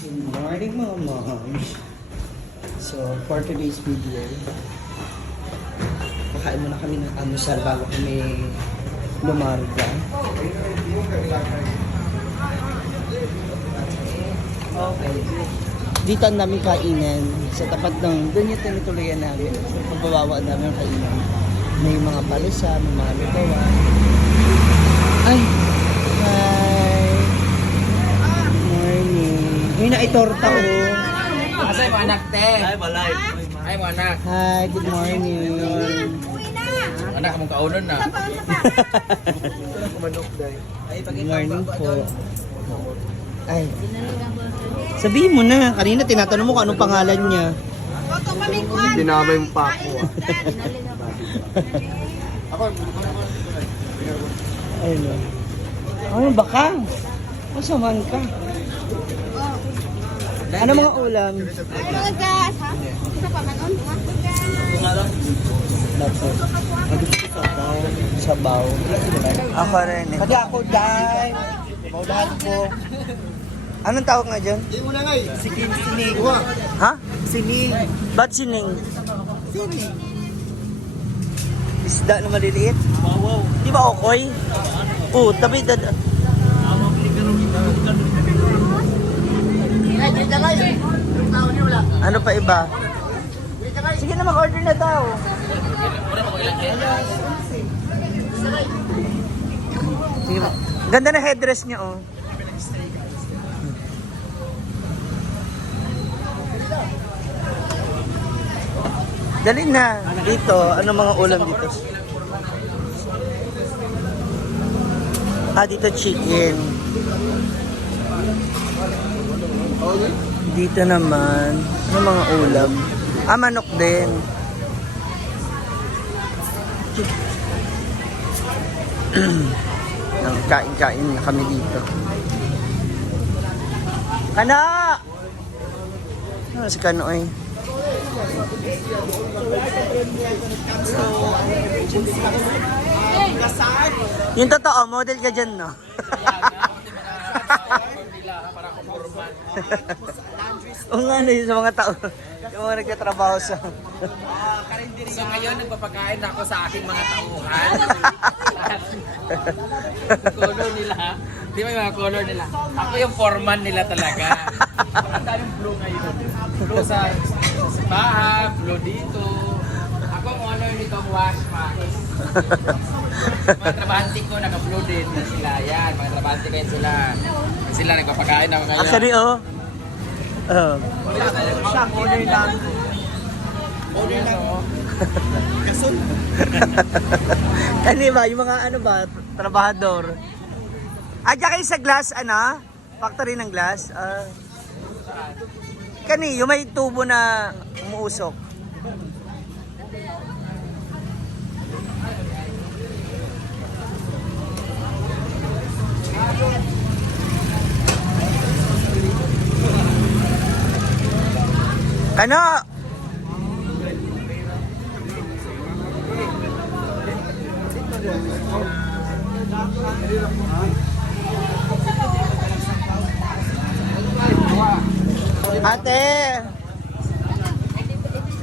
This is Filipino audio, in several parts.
Good morning mga moms. So, for today's video, kakain muna kami ng almusal bago kami lumarga. Okay. Dito ang namin kainan. Sa tapat ng, doon yung tinutuluyan namin. So, pagbabawaan namin ang kainan. May mga palisa, may mga lugawan. Ay! Hi! Morning. May na-itorta ko. Asay mo anak te. Ay balay. Ay mo anak. Hi, good morning. Anak mong kaunon na. Good morning po. Ay. Sabihin mo na. Kanina tinatanong mo kung anong pangalan niya. Dinamay mo pa ako. Ayun. Ano baka? Masaman ka. Ano mga ulam? Sabaw. Ako rin eh. Kasi ako dahil. Maudahan ko. Anong tawag nga dyan? Sining. Ha? Sining. Ba't sining? Sining. Isda na maliliit? Wow. Di ba okoy? Oo, tabi dada. Ano pa iba? Sige na mag-order na daw. Sige. Ganda na headdress niya oh. Dali na. Dito, ano mga ulam dito? Dito chicken. Dito naman, ano mga ulam? Manok din. Kain-kain na kami dito. Kana! Ano si Kano eh? Yung totoo, model ka dyan, no? O nga na yun sa mga tao. Yung mga nagtatrabaho sa... So ngayon nagpapakain ako sa aking mga tauhan. Color nila. Di ba yung mga color nila? Ako yung foreman nila talaga. Ang daming blue ngayon. Blue sa baha, blue dito. Ako ang honor nitong wash mask. Mga trabahante ko naka-blue din na sila. Yan, mga trabahante ko yan sila. Sila nagpapakain ako ngayon. Actually, oh. Oh. Siya, order lang. Order lang. Kasun. Kani ba, yung mga ano ba, trabahador. Diyan kayo sa glass, ano? Factory ng glass. Kani, yung may tubo na umuusok. Kano? Ate!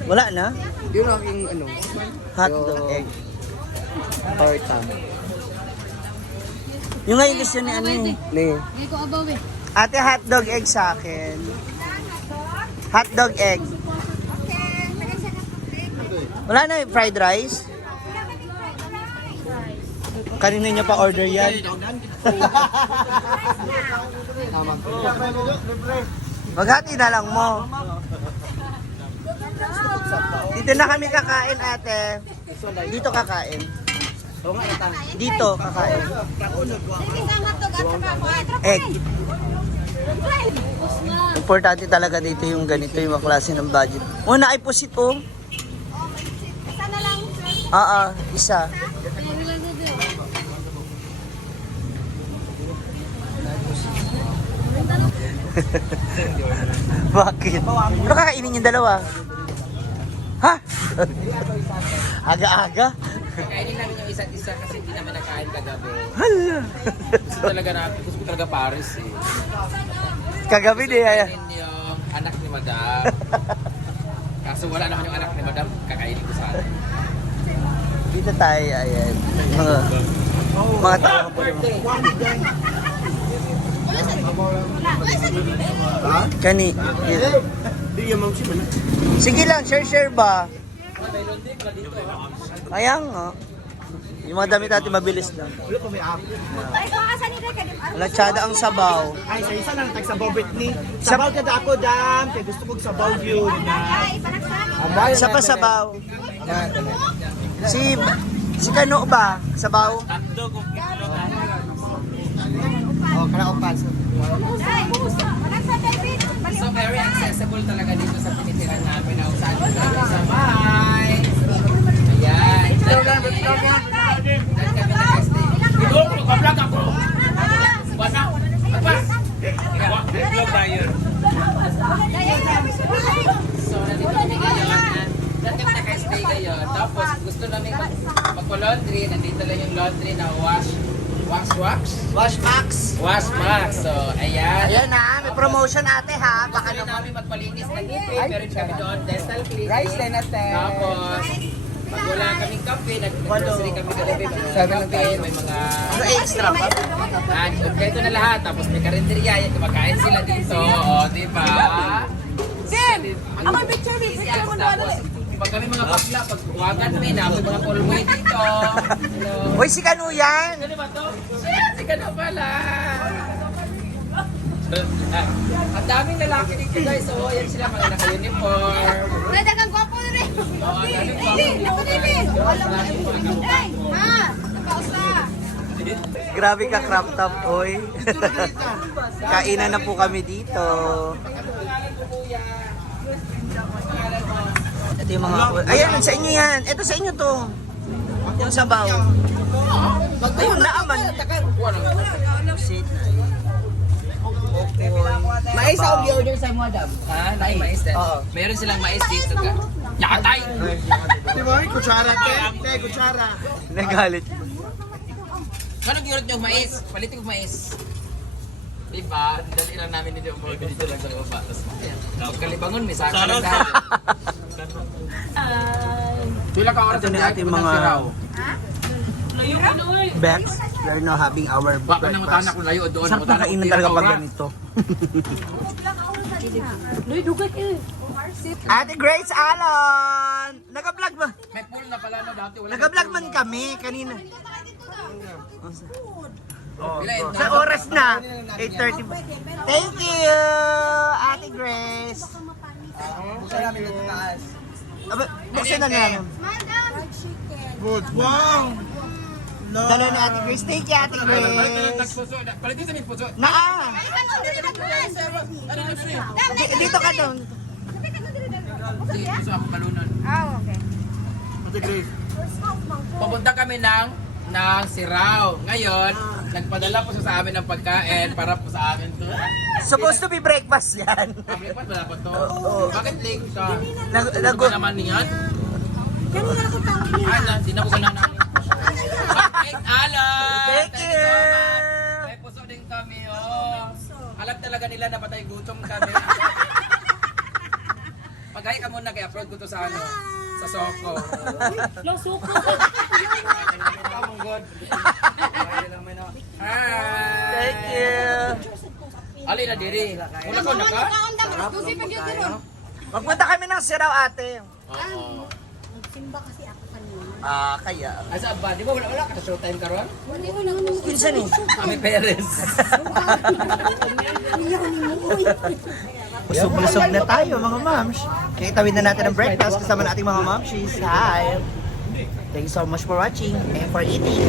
Wala na? Yun ang aking ano. Hotdog egg. Torta. Yung ngayon gusto ni ano eh. Ni. Ate, hotdog egg sa akin. Hotdog egg. Wala na yung fried rice? Kanina niya pa order yan. Maghati na lang mo. Dito na kami kakain, ate. Dito kakain. Dito kakain. Egg. Importante talaga dito yung ganito, yung mga klase ng budget. Una ay pusit oh. Sana lang, sir. Isa. Bakit? Ano kakainin yung dalawa? Ha? Aga-aga? Kainin namin yung isa't isa kasi hindi naman nakain kagabi. Hala! Gusto ko talaga Paris eh. Kagabi di ay. Kainin niya ni Madam. Kaso wala naman yung anak ni Madam, kakainin ko sana. Dito tayo, ayan. Mga tao po. Ha? Kani. Di yung mamsi man. Sige lang, share ba? Kaya nga. Yung mga damit natin mabilis lang. Wala pa may ako. Ay, ko asan ni Reka dim. Latsada ang sabaw. Ay, sa isa lang tagsabaw Britney. Sabaw ka ako, dam. Kaya gusto kong sabaw yun. Ay, panagsa. Isa pa sabaw. Si Kano ba? Sabaw? Oh, kana upas. Ay, panagsa David. So very accessible talaga dito sa pinitiran namin na saan kami sa bahay. Ayan. Diyan kami nag-stay. Ito, mag-vlog ako. Basta, agpas. Vlog tayo. So, nandito kami ngayon. Diyan kami nag-stay ngayon. Tapos, gusto namin magpa-laundry. Nandito lang yung laundry na Wash Max. So, ayan. Ayan na, may promotion ate ha. Baka Kaya naman. namin magpalinis ng ngipin, meron kami doon, dental clinic. Rice din natin. Tapos, pag wala kaming kape, nag-grocery kami kagabi, may mga kape, may mga... Ano extra pa? Kompleto na lahat, tapos may karinderya, yan, kumakain sila dito, o, di ba? Sim! Ako may picture mo ano tapos, pag kami mga bakla, pag huwagan may namin mga pulmoy dito. Hello. Uy, si Kano yan. Ano ba to? Si Kano pala! Ang daming lalaki dito guys, so yan sila mga naka-uniform. Pwede kang gwapo na rin. Oo, ang daming Ay, naku David. Ay, ha? Nakausa. Grabe ka crop top, oy. Kainan na po kami dito. Ito yung mga... Ayan, sa inyo yan. Ito sa inyo to. Yung sabaw. Ayun, naaman. Sit. Mais ako gi-order sa mo, Madam. Ha? Nay mais din. Oo. Meron silang mais dito ka. Yakatay! Di ba? Kutsara, te. Te, kutsara. Nagalit. Kano gi-order niyo mais? Palitin ko mais. Diba? Dali lang namin dito umorder dito lang sa baba. Tapos, ayan. Kalibangon, may saka lang dahil. Sila ka oras Ito na ating mga Bex. We're now having our Baka nang utana breakfast. ko layo doon. Sarap na kainan talaga pag ganito. Ate Grace Alon! Nag-vlog ba? May pool na pala no dati. Wala Nag-vlog man kami kanina. Wala, Sa oras na, 8:30. Thank you, Ate Grace. Buksan namin ito taas. Aba, buksan na namin. Good. Wow! Dala na Ate Grace. Thank you, Ate Grace. Palitin sa puso. Naa! Dito ka doon. Sige, puso ako kalunan. Ah, okay. Ate Grace. Pupunta kami ng Sirao. Ngayon, nagpadala po siya sa amin ng pagkain para po sa amin to. Supposed to be breakfast yan. Public pa, wala pa to. Oo. Bakit late ka? Nag- Ano ba naman niyan? Ano, sinabukan na namin. Bakit, Alan? Thank you. May puso din kami, oh. Alam talaga nila na patay gutom kami. Pag-hi ka muna, kaya upload ko to sa ano, sa Soko. Long suko. Hi! Thank you. Ali na diri. Wala ko naka? Magpunta kami ng Sirao, ate. Oo. Simba kasi ako kanina. Ah, kaya. Asa ba? Di ba wala ka sa showtime karon? Hindi ko lang Pinsan eh. Kami parents. Busog-busog na tayo, mga moms. Kaya itawid na natin ang breakfast kasama ng ating mga momshies. Hi! Thank you so much for watching and for eating.